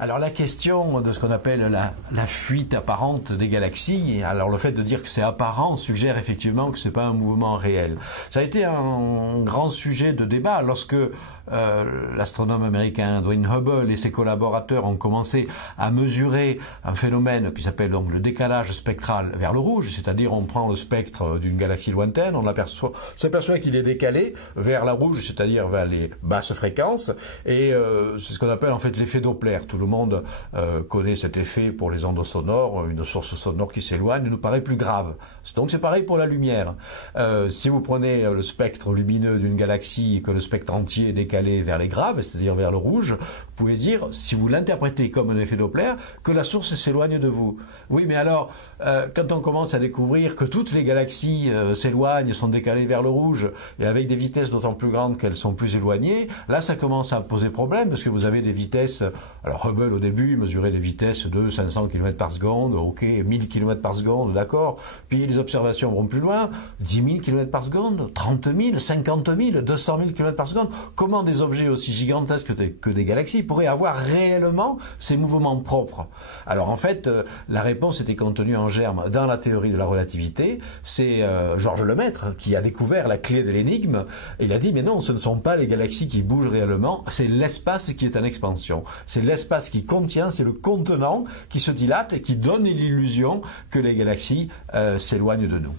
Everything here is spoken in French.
Alors la question de ce qu'on appelle la fuite apparente des galaxies, alors le fait de dire que c'est apparent suggère effectivement que c'est pas un mouvement réel. Ça a été un grand sujet de débat lorsque l'astronome américain Edwin Hubble et ses collaborateurs ont commencé à mesurer un phénomène qui s'appelle donc le décalage spectral vers le rouge, c'est-à-dire on prend le spectre d'une galaxie lointaine, on s'aperçoit qu'il est décalé vers la rouge, c'est-à-dire vers les basses fréquences, et c'est ce qu'on appelle en fait l'effet Doppler. Tout le monde connaît cet effet pour les ondes sonores, une source sonore qui s'éloigne nous paraît plus grave. Donc c'est pareil pour la lumière. Si vous prenez le spectre lumineux d'une galaxie, que le spectre entier est décalé vers les graves, c'est-à-dire vers le rouge, vous pouvez dire, si vous l'interprétez comme un effet Doppler, que la source s'éloigne de vous. Oui, mais alors, quand on commence à découvrir que toutes les galaxies s'éloignent, sont décalées vers le rouge, et avec des vitesses d'autant plus grandes qu'elles sont plus éloignées, là ça commence à poser problème, parce que vous avez des vitesses, alors Hubble au début mesurait des vitesses de 500 km par seconde, ok, 1000 km par seconde, d'accord, puis les observations vont plus loin, 10 000 km par seconde, 30 000, 50 000, 200 000 km par seconde, comment des objets aussi gigantesques que des galaxies pourraient avoir réellement ces mouvements propres? Alors en fait, la réponse était contenue en germe dans la théorie de la relativité. C'est Georges Lemaître qui a découvert la clé de l'énigme. Il a dit, mais non, ce ne sont pas les galaxies qui bougent réellement, c'est l'espace qui est en expansion. C'est l'espace qui contient, c'est le contenant qui se dilate et qui donne l'illusion que les galaxies s'éloignent de nous.